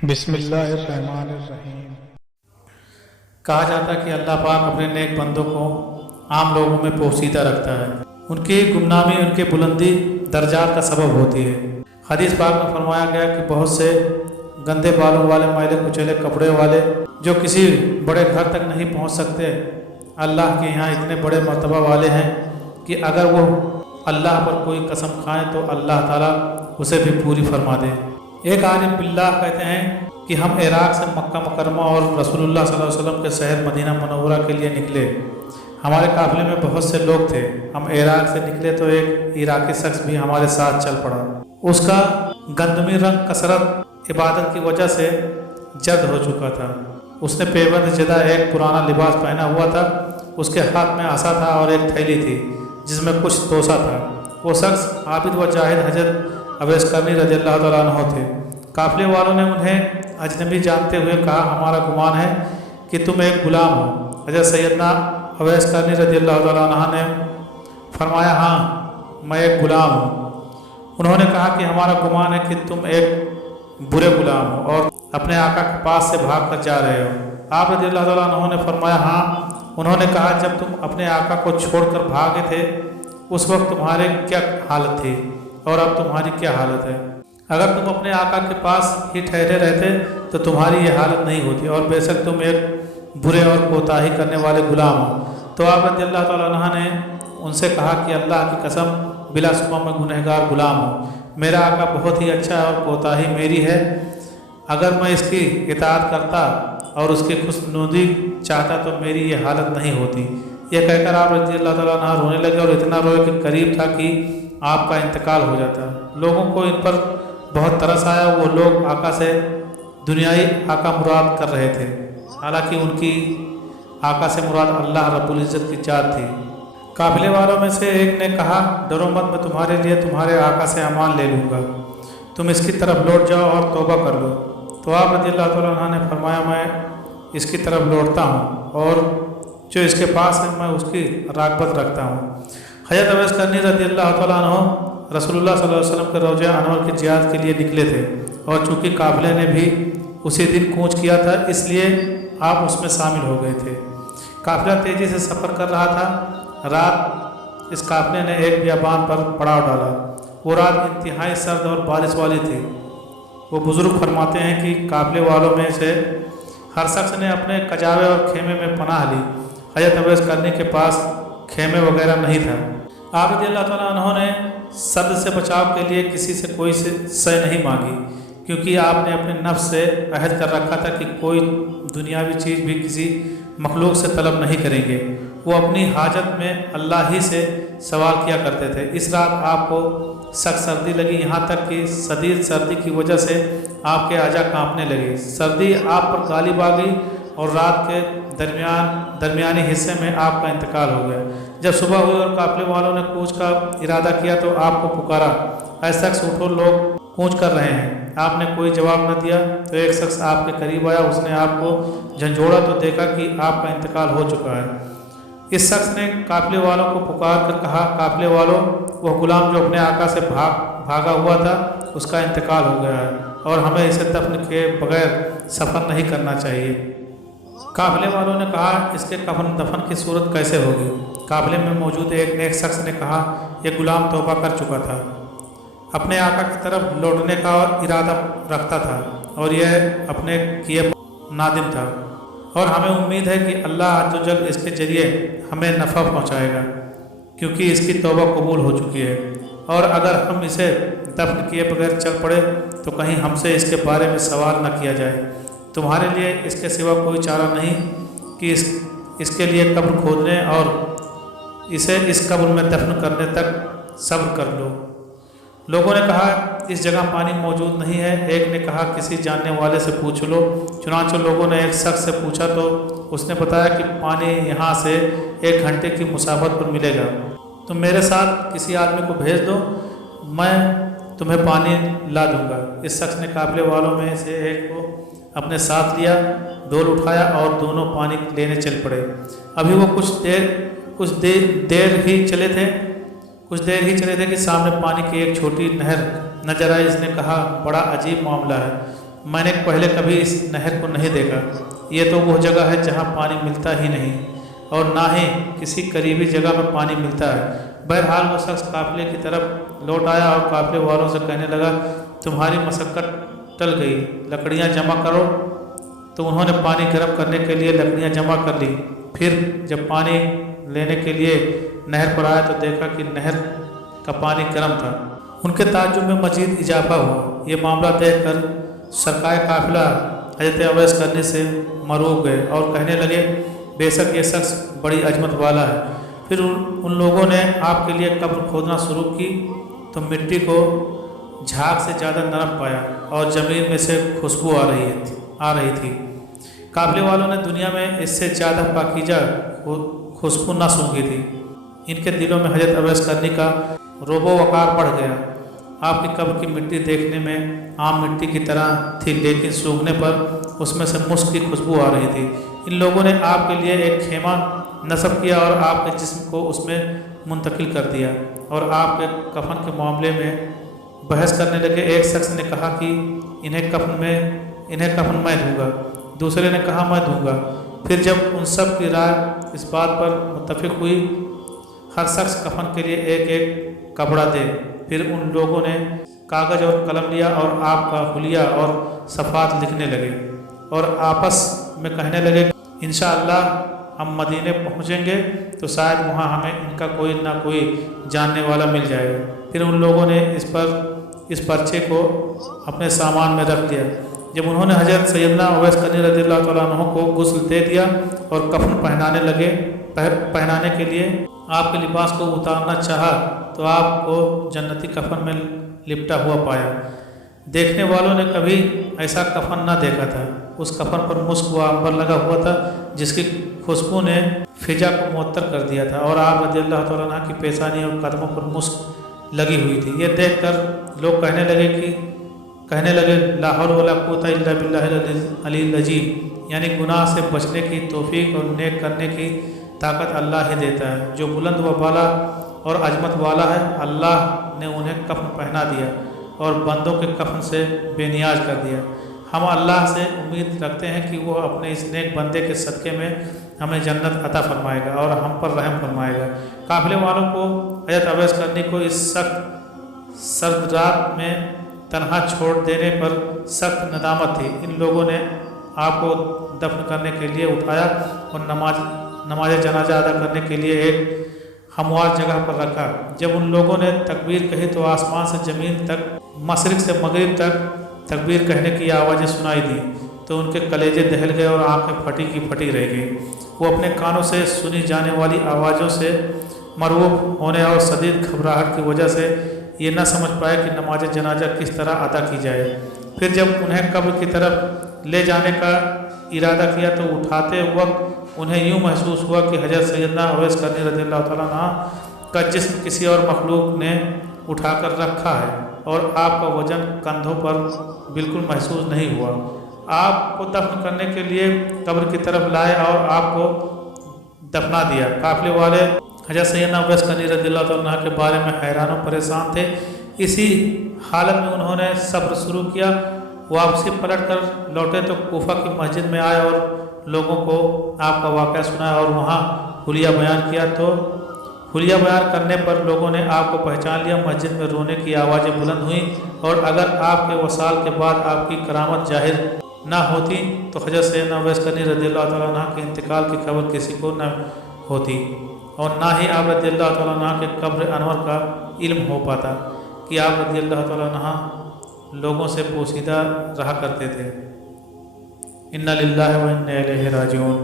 بسم اللہ الرحمن الرحیم۔ کہا جاتا ہے کہ اللہ پاک اپنے نیک بندوں کو عام لوگوں میں پوشیدہ رکھتا ہے، ان کی گمنامی ان کی بلندی درجات کا سبب ہوتی ہے۔ حدیث پاک میں فرمایا گیا کہ بہت سے گندے بالوں والے، میلے کچیلے کپڑے والے جو کسی بڑے گھر تک نہیں پہنچ سکتے، اللہ کے یہاں اتنے بڑے مرتبہ والے ہیں کہ اگر وہ اللہ پر کوئی قسم کھائیں تو اللہ تعالیٰ اسے بھی پوری فرما دے۔ ایک عالم باللہ کہتے ہیں کہ ہم عراق سے مکہ مکرمہ اور رسول اللہ صلی اللہ علیہ وسلم کے شہر مدینہ منورہ کے لیے نکلے۔ ہمارے قافلے میں بہت سے لوگ تھے۔ ہم عراق سے نکلے تو ایک عراقی شخص بھی ہمارے ساتھ چل پڑا۔ اس کا گندمی رنگ کثرت عبادت کی وجہ سے جرد ہو چکا تھا۔ اس نے پیبند زدہ ایک پرانا لباس پہنا ہوا تھا۔ اس کے ہاتھ میں عصا تھا اور ایک تھیلی تھی جس میں کچھ توسا تھا۔ وہ شخص عابد و جاہد حضرت اویس کرنی رضی اللہ تعالیٰ عنہ تھے۔ قافلے والوں نے انہیں اجنبی جانتے ہوئے کہا، ہمارا گمان ہے کہ تم ایک غلام ہو۔ حضرت سیدنا اویس کرنی رضی اللہ تعالیٰ عنہ نے فرمایا، ہاں میں ایک غلام ہوں۔ انہوں نے کہا کہ ہمارا گمان ہے کہ تم ایک برے غلام ہو اور اپنے آقا کے پاس سے بھاگ کر جا رہے ہو۔ آپ رضی اللہ تعالیٰ عنہ نے فرمایا، ہاں۔ انہوں نے کہا، جب تم اپنے آقا کو چھوڑ کر بھاگے تھے اس وقت تمہاری کیا حالت تھی اور اب تمہاری کیا حالت ہے؟ اگر تم اپنے آقا کے پاس ہی ٹھہرے رہتے تو تمہاری یہ حالت نہیں ہوتی، اور بے شک تم ایک برے اور کوتاہی کرنے والے غلام ہو۔ تو آپ رضی اللہ تعالیٰ عنہ نے ان سے کہا کہ اللہ کی قسم، بلا شبہ میں گنہگار غلام ہوں۔ میرا آقا بہت ہی اچھا ہے اور کوتاہی میری ہے۔ اگر میں اس کی اطاعت کرتا اور اس کی خوشنودی چاہتا تو میری یہ حالت نہیں ہوتی۔ یہ کہہ کر آپ رضی اللہ تعالیٰ عنہ رونے لگے اور اتنا روئے کہ قریب تھا کہ آپ کا انتقال ہو جاتا۔ لوگوں کو ان پر بہت ترس آیا۔ وہ لوگ آقا سے دنیائی آقا مراد کر رہے تھے، حالانکہ ان کی آقا سے مراد اللہ رب العزت کی ذات تھی۔ قافلے والوں میں سے ایک نے کہا، ڈرو مت، میں تمہارے لیے تمہارے آقا سے امان لے لوں گا، تم اس کی طرف لوٹ جاؤ اور توبہ کر لو۔ تو آپ رضی اللہ تعالیٰ عنہ نے فرمایا، میں اس کی طرف لوٹتا ہوں اور جو اس کے پاس ہے میں اس کی راغبت رکھتا ہوں۔ حضرت اویس کرنی رضی اللہ تعالیٰ عنہ رسول اللہ صلی اللہ علیہ وسلم کے روضہ انور کی زیارت کے لیے نکلے تھے، اور چونکہ قافلے نے بھی اسی دن کوچ کیا تھا اس لیے آپ اس میں شامل ہو گئے تھے۔ قافلہ تیزی سے سفر کر رہا تھا۔ رات اس قافلے نے ایک بیابان پر پڑاؤ ڈالا۔ وہ رات انتہائی سرد اور بارش والی تھی۔ وہ بزرگ فرماتے ہیں کہ قافلے والوں میں سے ہر شخص نے اپنے کجاوے اور خیمے میں پناہ لی۔ حضرت اویس کرنی کے پاس خیمے وغیرہ نہیں تھا۔ آپ رضی اللہ تعالیٰ عنہ نے سرد سے بچاؤ کے لیے کسی سے کوئی شے نہیں مانگی، کیونکہ آپ نے اپنے نفس سے عہد کر رکھا تھا کہ کوئی دنیاوی چیز بھی کسی مخلوق سے طلب نہیں کریں گے۔ وہ اپنی حاجت میں اللہ ہی سے سوال کیا کرتے تھے۔ اس رات آپ کو سخت سردی لگی، یہاں تک کہ شدید سردی کی وجہ سے آپ کے اعضاء کانپنے لگے۔ سردی آپ پر غالب آ گئی اور رات کے درمیانی حصے میں آپ کا انتقال ہو گیا۔ جب صبح ہوئی اور قافلے والوں نے کوچ کا ارادہ کیا تو آپ کو پکارا، اے شخص اٹھو، لوگ کوچ کر رہے ہیں۔ آپ نے کوئی جواب نہ دیا تو ایک شخص آپ کے قریب آیا۔ اس نے آپ کو جھنجھوڑا تو دیکھا کہ آپ کا انتقال ہو چکا ہے۔ اس شخص نے قافلے والوں کو پکار کر کہا، قافلے والوں، وہ غلام جو اپنے آقا سے بھاگا ہوا تھا اس کا انتقال ہو گیا ہے اور ہمیں اسے دفن کے بغیر سفر نہیں کرنا چاہیے۔ قافلے والوں نے کہا، اس کے کفن دفن کی صورت کیسے ہوگی؟ قافلے میں موجود ایک نیک شخص نے کہا، یہ غلام توبہ کر چکا تھا، اپنے آقا کی طرف لوٹنے کا ارادہ رکھتا تھا اور یہ اپنے کیے نادم تھا، اور ہمیں امید ہے کہ اللہ عز و جل اس کے ذریعے ہمیں نفع پہنچائے گا، کیونکہ اس کی توبہ قبول ہو چکی ہے، اور اگر ہم اسے دفن کیے بغیر چل پڑے تو کہیں ہم سے اس کے بارے میں سوال نہ کیا جائے۔ تمہارے لیے اس کے سوا کوئی چارہ نہیں کہ اس کے لیے قبر کھودنے اور اسے اس قبر میں دفن کرنے تک صبر کر لو۔ لوگوں نے کہا، اس جگہ پانی موجود نہیں ہے۔ ایک نے کہا، کسی جاننے والے سے پوچھ لو۔ چنانچہ لوگوں نے ایک شخص سے پوچھا تو اس نے بتایا کہ پانی یہاں سے 1 گھنٹے کی مسافت پر ملے گا۔ تم میرے ساتھ کسی آدمی کو بھیج دو، میں تمہیں پانی لا دوں گا۔ اس شخص نے قافلے والوں میں سے ایک کو اپنے ساتھ لیا، ڈول اٹھایا اور دونوں پانی لینے چل پڑے۔ ابھی وہ کچھ دیر ہی چلے تھے کہ سامنے پانی کی ایک چھوٹی نہر نظر آئی۔ اس نے کہا، بڑا عجیب معاملہ ہے، میں نے پہلے کبھی اس نہر کو نہیں دیکھا، یہ تو وہ جگہ ہے جہاں پانی ملتا ہی نہیں اور نہ ہی کسی قریبی جگہ میں پانی ملتا ہے۔ بہرحال وہ شخص قافلے کی طرف لوٹ آیا اور قافلے والوں سے کہنے لگا، تمہاری مشقت ٹل گئی، لکڑیاں جمع کرو۔ تو انہوں نے پانی گرم کرنے کے لیے لکڑیاں جمع کر لی۔ پھر جب پانی لینے کے لیے نہر پر آیا تو دیکھا کہ نہر کا پانی گرم تھا۔ ان کے تعجب میں مزید اضافہ ہوا۔ یہ معاملہ دیکھ کر سرکار قافلہ حضرت اویس کرنی سے مروب گئے اور کہنے لگے، بے شک یہ شخص بڑی عظمت والا ہے۔ پھر ان لوگوں نے آپ کے لیے قبر کھودنا شروع کی تو مٹی کو جھاگ سے زیادہ نرم پایا اور زمین میں سے خوشبو آ رہی تھی۔ قافلے والوں نے دنیا میں اس سے زیادہ پاکیزہ خوشبو نہ سونگھی تھی۔ ان کے دلوں میں حضرت اویس کرنی کا رعب و وقار بڑھ گیا۔ آپ کی قبر کی مٹی دیکھنے میں عام مٹی کی طرح تھی، لیکن سونگھنے پر اس میں سے مسک کی خوشبو آ رہی تھی۔ ان لوگوں نے آپ کے لیے ایک خیمہ نصب کیا اور آپ کے جسم کو اس میں منتقل کر دیا اور آپ کے کفن کے معاملے میں بحث کرنے لگے۔ ایک شخص نے کہا کہ انہیں کفن میں دوں گا، دوسرے نے کہا میں دوں گا۔ پھر جب ان سب کی رائے اس بات پر متفق ہوئی ہر شخص کفن کے لیے ایک ایک کپڑا دے، پھر ان لوگوں نے کاغذ اور قلم لیا اور آپ کا حلیہ اور صفات لکھنے لگے اور آپس میں کہنے لگے کہ انشاءاللہ ہم مدینے پہنچیں گے تو شاید وہاں ہمیں ان کا کوئی نہ کوئی جاننے والا مل جائے گا۔ پھر ان لوگوں نے اس پرچے کو اپنے سامان میں رکھ لیا۔ جب انہوں نے حضرت سیدنا اویس کرنی رضی اللہ تعالیٰ عنہ کو غسل دے دیا اور کفن پہنانے کے لیے آپ کے لباس کو اتارنا چاہا تو آپ کو جنتی کفن میں لپٹا ہوا پایا۔ دیکھنے والوں نے کبھی ایسا کفن نہ دیکھا تھا۔ اس کفن پر مسک و عنبر لگا ہوا تھا جس کی خوشبو نے فضا کو معطر کر دیا تھا اور آپ رضی اللہ تعالیٰ عنہ کی پیشانی اور قدموں پر مسک لگی ہوئی تھی۔ یہ دیکھ کر لوگ کہنے لگے لا حول ولا قوت الا باللہ العلی العظیم، یعنی گناہ سے بچنے کی توفیق اور نیک کرنے کی طاقت اللہ ہی دیتا ہے۔ جو بلند و بالا اور عظمت والا ہے، اللہ نے انہیں کفن پہنا دیا اور بندوں کے کفن سے بے نیاز کر دیا۔ ہم اللہ سے امید رکھتے ہیں کہ وہ اپنے اس نیک بندے کے صدقے میں ہمیں جنت عطا فرمائے گا اور ہم پر رحم فرمائے گا۔ قافلے والوں کو حضرت اویس کرنی کو اس سخت سرد رات میں تنہا چھوڑ دینے پر سخت ندامت تھی۔ ان لوگوں نے آپ کو دفن کرنے کے لیے اٹھایا اور نماز جنازہ ادا کرنے کے لیے ایک ہموار جگہ پر رکھا۔ جب ان لوگوں نے تکبیر کہی تو آسمان سے زمین تک، مشرق سے مغرب تک تکبیر کہنے کی آوازیں سنائی دی تو ان کے کلیجے دہل گئے اور آنکھیں پھٹی کی پھٹی رہ گئی۔ وہ اپنے کانوں سے سنی جانے والی آوازوں سے مرعوب ہونے اور شدید گھبراہٹ کی وجہ سے یہ نہ سمجھ پائے کہ نماز جنازہ کس طرح ادا کی جائے۔ پھر جب انہیں قبر کی طرف لے جانے کا ارادہ کیا تو اٹھاتے وقت انہیں یوں محسوس ہوا کہ حضرت سیدنا اویس کرنی رضی اللہ تعالیٰ عنہ کا جسم کسی اور مخلوق نے اٹھا کر رکھا ہے اور آپ کا وزن کندھوں پر بالکل محسوس نہیں ہوا۔ آپ کو دفن کرنے کے لیے قبر کی طرف لائے اور آپ کو دفنا دیا۔ قافلے والے حضرت سیدنا اویس کرنی رضی اللہ تعالیٰ عنہ کے بارے میں حیران و پریشان تھے۔ اسی حالت میں انہوں نے صبر شروع کیا۔ واپسی پلٹ کر لوٹے تو کوفہ کی مسجد میں آئے اور لوگوں کو آپ کا واقعہ سنایا اور وہاں حلیہ بیان کیا تو حلیہ بیان کرنے پر لوگوں نے آپ کو پہچان لیا۔ مسجد میں رونے کی آوازیں بلند ہوئیں اور اگر آپ کے وصال کے بعد آپ کی کرامت ظاہر نہ ہوتی تو حضرت سیدنا اویس کرنی رضی اللہ تعالیٰ عنہ کے انتقال کی خبر کسی کو نہ ہوتی اور نہ ہی آپ رضی اللہ تعالیٰ عنہ کے قبر انور کا علم ہو پاتا کہ آپ رضی اللہ تعالیٰ عنہ لوگوں سے پوشیدہ رہا کرتے تھے۔ انا للہ و انا الیہ راجعون۔